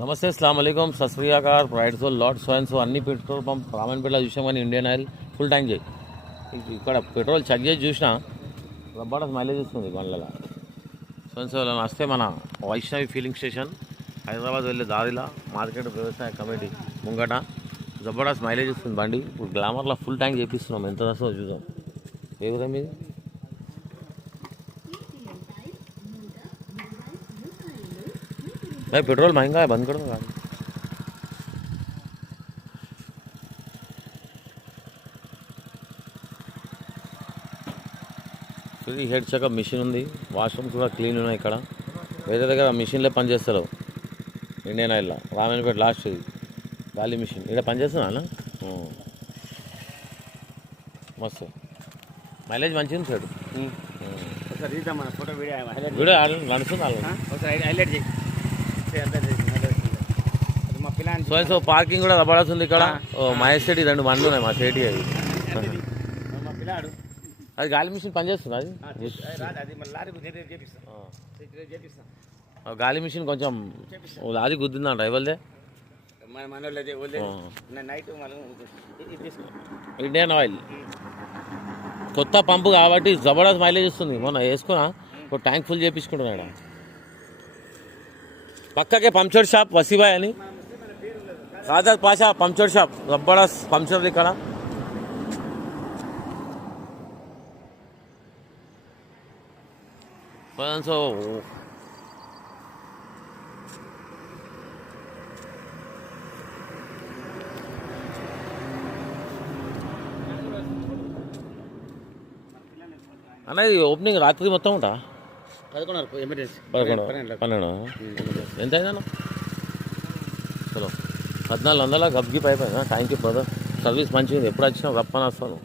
నమస్తే అస్సలాము అలైకుం సత్ శ్రీ అకాల్ ప్రైడ్ సో లాట్ సో అండ్ సో అన్ని పెట్రోల్ పంప్ రామన్పేటలో చూసాం కానీ ఇండియన్ ఆయిల్ ఫుల్ ట్యాంక్ చేయి ఇక్కడ పెట్రోల్ చెక్ చేసి చూసినా జబర్దస్త్ మైలేజ్ ఇస్తుంది బండ్లలో సో అండ్ సో వస్తే మన వైష్ణవి ఫీలింగ్ స్టేషన్ హైదరాబాద్ వెళ్ళే దారిలో మార్కెట్ వ్యవసాయ కమిటీ ముంగట జబర్దస్త్ మైలేజ్ ఇస్తుంది బండి ఇప్పుడు గ్లామర్లో ఫుల్ ట్యాంక్ చేపిస్తున్నాం ఎంత వస్తుందో చూద్దాం ఏ ఊరే మీది भाई पेट्रोल महंगा है बंद कर दो गाड़ी ఇది హెడ్ చెకప్ మిషన్ ఉంది వాష్రూమ్స్ కూడా క్లీన్ ఉన్నాయి ఇక్కడ వేరే దగ్గర మిషన్లే పనిచేస్తారు ఇండియన్ ఆయిల్లో రామన్పేట లాస్ట్ ఇది గాలి మిషన్ ఇక్కడ పనిచేస్తుందా మస్తు మైలేజ్ మంచిగా ఉంది సార్ వీడియో నడుస్తుంది సో పార్కింగ్ కూడా దబడాల్సింది ఇక్కడ మహేష్ సెట్టి రెండు బండ్లు ఉన్నాయి మా సేటి అవి అది గాలి మిషన్ పనిచేస్తుంది అది గాలి మిషన్ కొంచెం అది గుద్దిందంట ఇవ్వలే ఇండియన్ ఆయిల్ కొత్త పంపు కాబట్టి జబర్దస్త్ మైలేజ్ ఇస్తుంది మొన్న వేసుకున్నా ఒక ట్యాంక్ ఫుల్ చేయించుకుంటున్నాడు పక్కకే పంక్చర్ షాప్ వసీబాయ్ అని రాజా పాషా పంక్చర్ షాప్ జబర్దస్త్ పంక్చర్ ఇక్కడ సో అన్న ఇది ఓపెనింగ్ రాత్రి మొత్తం ఉంటా 12 ఎంత అయిందన్న చలో 1400 గబ్కి పైపోయినా థ్యాంక్ యూ బ్రదర్ సర్వీస్ మంచిగా ఉంది ఎప్పుడు వచ్చినా గప్పని వస్తాను